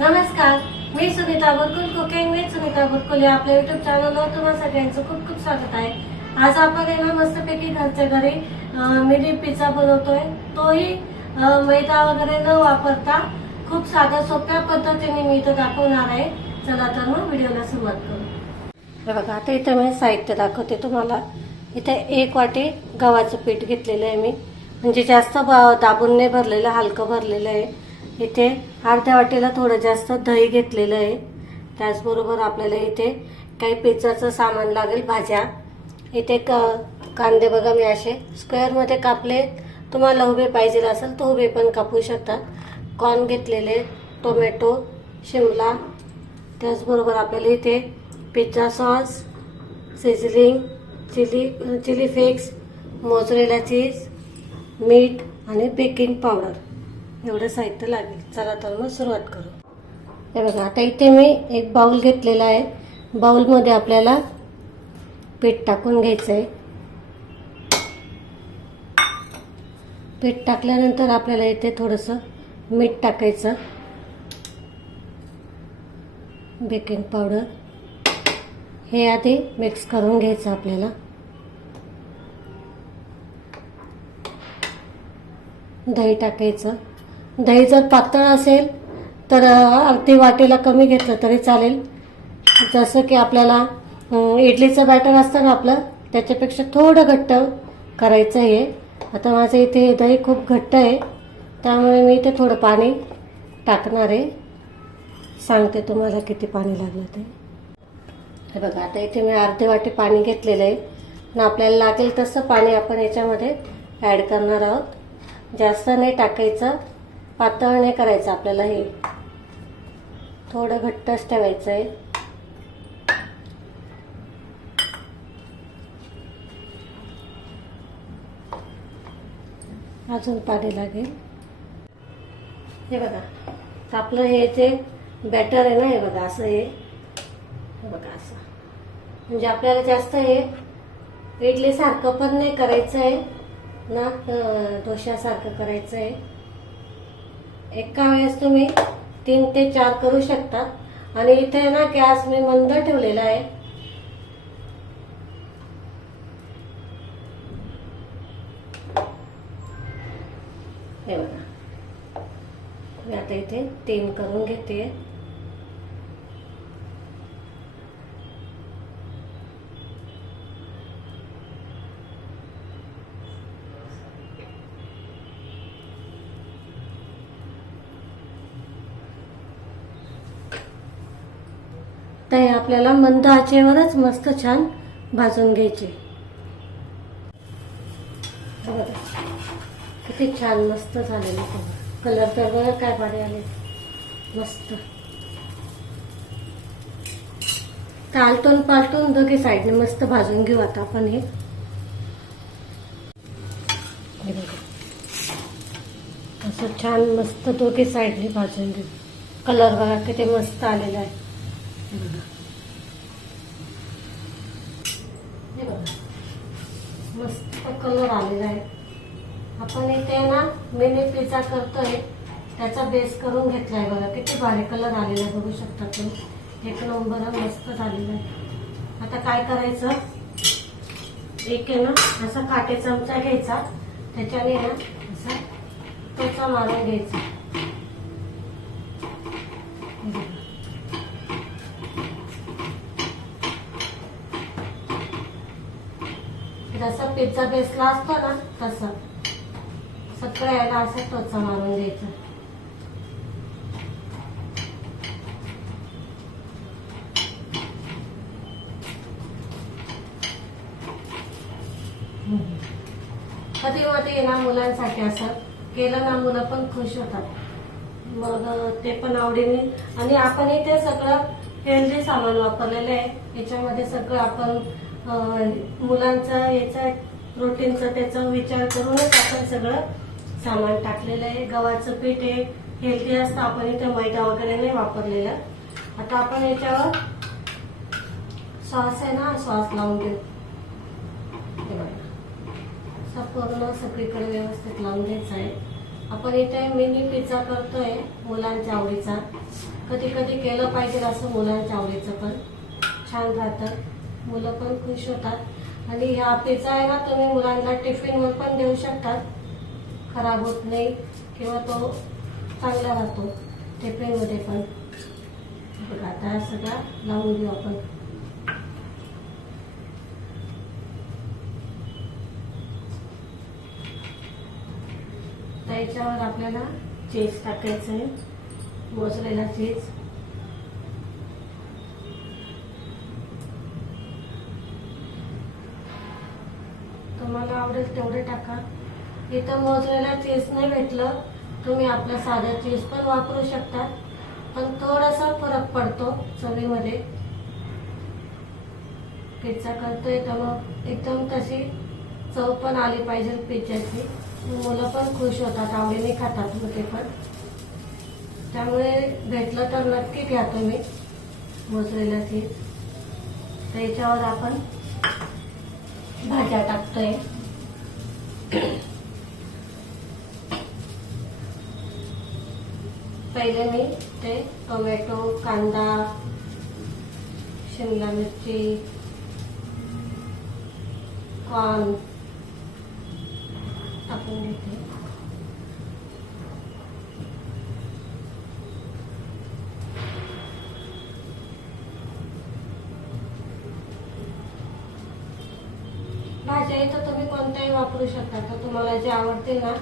नमस्कार मी Sunita Burkul cooking with Sunita Burkul या आपल्या युट्यूब चॅनलवर तुम्हा सगळ्यांचं खूप खूप स्वागत आहे. आज आपण आहे ना मस्तपैकी घरच्या घरी मिडी पिझ्झा बनवतोय. तोही मैदा वगैरे न वापरता खूप साध्या सोप्या पद्धतीने मी इथं दाखवणार आहे. चला तर मग व्हिडिओला सुरुवात करू. हे बघा आता इथे मी साहित्य दाखवते तुम्हाला. इथे एक वाटी गव्हाचं पीठ घेतलेलं आहे मी. म्हणजे जास्त दाबून नाही भरलेलं हलकं भरलेलं आहे. इथे अर्ध्या वाटेला थोडं जास्त दही घेतलेलं आहे. त्याचबरोबर आपल्याला इथे काही पिझ्झाचं सामान लागेल भाज्या. इथे क कांदे बघा मी असे. स्क्वेअरमध्ये कापले तुम्हाला उभे पाहिजे असेल तर उभे पण कापू शकतात. कॉर्न घेतलेले टोमॅटो शिमला. त्याचबरोबर आपल्याला इथे pizza sauce sizzling chilli chilli flakes mozzarella cheese मीठ आणि बेकिंग पावडर एवढं साहित्य लागेल. चला तर मग सुरुवात करू. हे बघा आता इथे मी एक बाउल घेतलेला आहे. बाउलमध्ये आपल्याला पीठ टाकून घ्यायचं आहे पीठ टाकल्यानंतर आपल्याला इथे थोडंसं मीठ टाकायचं. Baking powder. हे आधी मिक्स करून घ्यायचं आपल्याला. दही टाकायचं. दही जर पातळ असेल तर अ, अर्धी वाटीला कमी घेतलं तरी चालेल. जसं की आपल्याला इडलीचं बॅटर असतं ना आपलं त्याच्यापेक्षा थोडं घट्ट करायचं आहे आता माझं इथे हे दही खूप घट्ट आहे त्यामुळे मी इथे थोडं पाणी टाकणार आहे. सांगते तुम्हाला किती पाणी लागलं ते. हे बघा आता इथे मी अर्धे वाटी पाणी घेतलेलं आहे. आणि आपल्याला लागेल तसं पाणी आपण याच्यामध्ये ॲड करणार आहोत. जास्त नाही टाकायचं. पातळ नाही करायचं आपल्याला हे. थोडं घट्टच ठेवायचं आहे अजून पाणी लागेल. हे बघा आपलं हे जे बॅटर आहे ना हे बघा असं हे. बघा असं. म्हणजे आपल्याला जास्त हे इडली सारखं पण नाही करायचं आहे ना डोशासारखं करायचं आहे एका वेळेस तुम्ही तीन ते चार करू शकता. आणि इथे ना गॅस मी मंद ठेवलेला आहे. हे बघा. मी आता इथे तीन करून घेते तर हे आपल्याला मंद आचेवरच मस्त छान भाजून घ्यायचे. किती छान मस्त झालेलं कलर तर बघा काय भारी आले. मस्त. तर आलटून पालटून दोघे साईडने मस्त भाजून घेऊ आता आपण हे. असं छान मस्त दोघे साईडने भाजून घेऊ. कलर बघा किती मस्त आलेला आहे हे बघा. हे बघा. मस्त कलर आलेला आहे. आपण इथे ना मिनी पिझ्झा करतोय. त्याचा बेस करून घेतलाय बघा. किती भारी कलर आलेला आहे बघू शकता तुम्ही. एक नंबर मस्त झालेला आहे. आता काय करायचं? एक आहे ना असा काटे चमचा घ्यायचा. त्याच्याने ना असा टोचा मारून घ्यायचा हे बघा. जसं पिझ्झा बेसला असतो ना तसं. सगळं याला असं टोचा मारून द्यायचं. कधी मध्ये ना मुलांसाठी असं केलं ना मुलं पण खुश होतात. मग ते पण आवडीने आणि आपण इथे सगळं हेल्दी सामान वापरलेलं आहे. याच्यामध्ये सगळं आपण मुलांचा याचा प्रोटीनचा त्याचा विचार करूनच आपण सगळं सामान टाकलेलं आहे. गव्हाचं पीठ आहे. हेल्दी असतं. आपण इथे मैदा वगैरे नाही वापरलेलं. आता आपण याच्यावर सॉस आहे ना सॉस लावून देऊ. असं पूर्ण सगळीकडे व्यवस्थित लावून द्यायचं आहे. आपण इथे मिनी पिझ्झा करतोय मुलांच्या आवडीचा. कधी कधी केलं पाहिजे असं मुलांच्या आवडीचं पण. छान राहतं. मुलं पण खुश होतात. आणि ह्या पिझ्झा आहे ना तुम्ही मुलांना टिफिनवर पण देऊ शकतात. खराब होत नाही किंवा तो चांगला राहतो टिफिनमध्ये पण. बघा आता सगळा लावून घेऊ आपण. त्याच्यावर आपल्याला चीज टाकायचं आहे. मोजलेला चीज आवडेल तेवढे टाका. इथं मोजलेला चीज नाही भेटलं तुम्ही आपलं साधा चीज पण वापरू शकता. पण थोडासा फरक पडतो चवीमध्ये. पिझ्झा करतोय तर मग एकदम तशी चव पण आली पाहिजे पिझ्झाची मुलं पण खुश होतात आवडीने खातात मग ते पण. त्यामुळे भेटलं तर नक्की घ्या तुम्ही मोजलेला चीज त्याच्यावर आपण भाज्या टाकतोय. पहिले मी ते टोमॅटो कांदा शिमला मिरची कॉर्न टाकून घेते. भाज्या इथं तुम्ही कोणत्याही वापरू शकता. तर तुम्हाला जे आवडते ना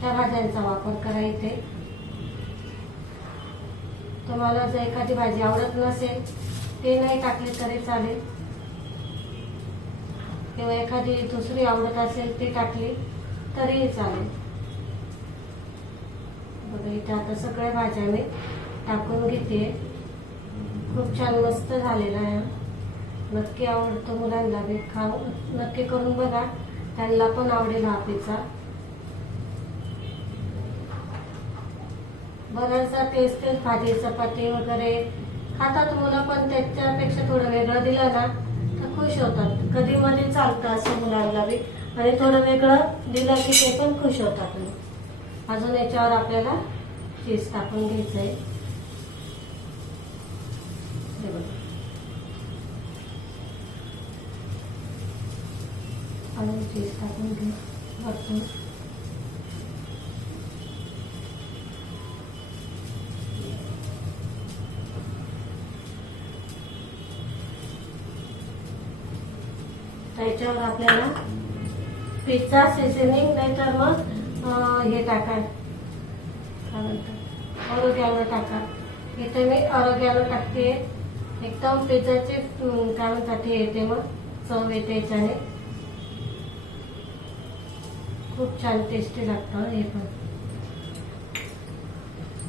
त्या भाज्यांचा वापर करा इथे. तुम्हाला जर एखादी भाजी आवडत नसेल ते नाही टाकली तरी चालेल. किंवा एखादी दुसरी आवडत असेल ती टाकली तरीही चालेल. बघा इथे आता सगळ्या भाज्या मी टाकून घेते. खूप छान मस्त झालेला आहे. नक्की आवडतो मुलांना बी. खाऊ नक्की करून बघा. त्यांना पण आवडेल हा पिझ्झा. बऱ्याचदा तेच तेच भाजी चपाती वगैरे खातात मुलं पण त्याच्यापेक्षा थोडं वेगळं दिलं ना तर खुश होतात. कधी मध्ये चालतं असं मुलांना बी. आणि थोडं वेगळं दिलं की ते पण खुश होतात. अजून याच्यावर आपल्याला चीज टाकून घ्यायचं आहे अजून चीज टाकून घे वरतून. त्याच्यावर आपल्याला पिझ्झा सिझनिंग नाहीतर मग हे टाका काय म्हणतात? ऑरोगॅनो टाका. इथे मी ऑरोगॅनो टाकते. एकदम पिझ्झाचे काय म्हणतात हे येते मग चव येते याच्याने. खूप छान टेस्टी लागतं हे पण.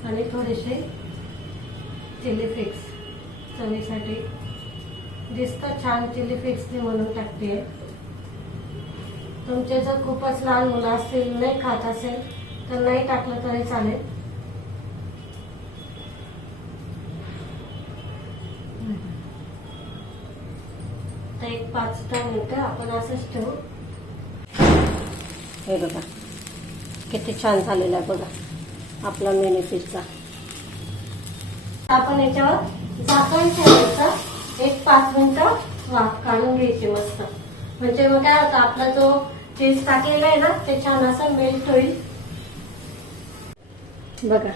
आणि थोडेसे चिली फ्लेक्स चवीसाठी दिसतं छान चिली फ्लेक्स मी म्हणून टाकते. तुमचे जर खूपच लहान मुलं असतील नाही खात असेल तर नाही टाकलं तरी चालेल. तर एक पाच दहा मिनटं आपण असंच ठेवू. हे बघा. किती छान झालेला आहे बघा. आपला मेनी पिझ्झा आपण याच्यावर झाकण ठेवायचं. एक पाच मिनिटं वाफ काढून घ्यायची मस्त. म्हणजे मग काय होतं आपला जो चीज टाकलेला आहे ना ते छान असं मेल्ट होईल. बघा.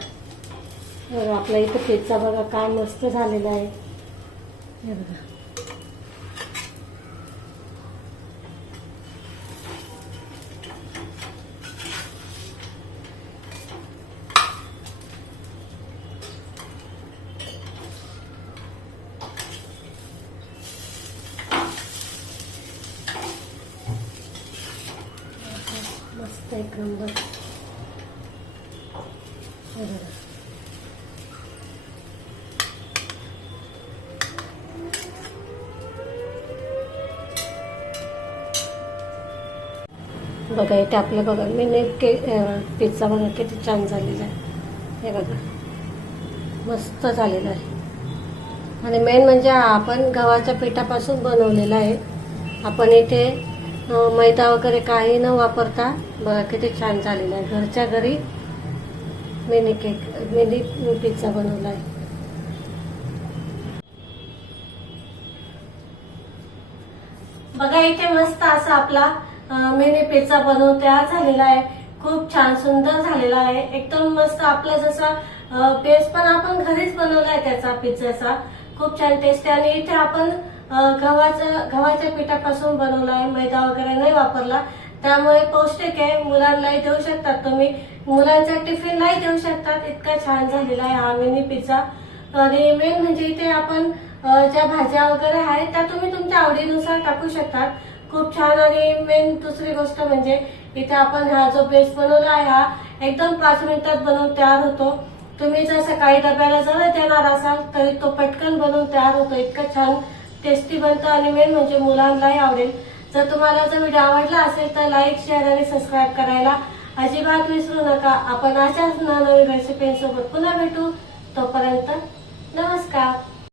बघा आपला इथं पिझ्झा बघा काय मस्त झालेला आहे. हे बघा. मस्त एक नंबर. बघा. इथे आपलं बघा मी नेमके पिझ्झा बघा किती छान झालेला आहे. हे बघा. मस्त झालेला आहे. आणि मेन म्हणजे आपण गव्हाच्या पिठापासून बनवलेला आहे. आपण इथे मैदा वगैरे काही न वापरता बघा किती छान झालेला आहे. घरच्या घरी मिनी केक मिनी पिझ्झा बनवला आहे बघा इथे मस्त असा आपला मिनी पिझ्झा बनवून तयार झालेला आहे. खूप छान सुंदर झालेला आहे. एकदम मस्त आपला जसा पेस्ट पण आपण घरीच बनवला आहे त्याचा पिझ्झाचा. खूप छान टेस्ट आहे. आणि इथे आपण गव्हाचं गव्हाच्या पिठापासून बनवला आहे मैदा वगैरे नाही वापरला. त्यामुळे पौष्टिक आहे मुलांनाही देऊ शकतात तुम्ही. मुलांचा टिफिन नाही देऊ शकतात इतका छान झालेला आहे हा मिनी पिझ्झा आणि मेन म्हणजे इथे आपण ज्या भाज्या वगैरे आहेत त्या तुम्ही तुमच्या आवडीनुसार टाकू शकतात. खूप छान आणि मेन दुसरी गोष्ट म्हणजे इथे आपण हा जो बेस बनवला आहे हा एकदम पाच मिनिटात बनवून तयार होतो. तुम्ही जर सकाळी डब्याला जर देणार असाल तरी तो पटकन बनवून तयार होतो. इतकं छान टेस्टी बनतं आणि मेन म्हणजे मुलांनाही आवडेल. जर तुम्हाला जर व्हिडिओ आवडला असेल तर लाईक शेअर आणि सबस्क्राईब करायला अजिबात विसरू नका. आपण अशाच नवीन रेसिपींसोबत पुन्हा भेटू. तोपर्यंत नमस्कार.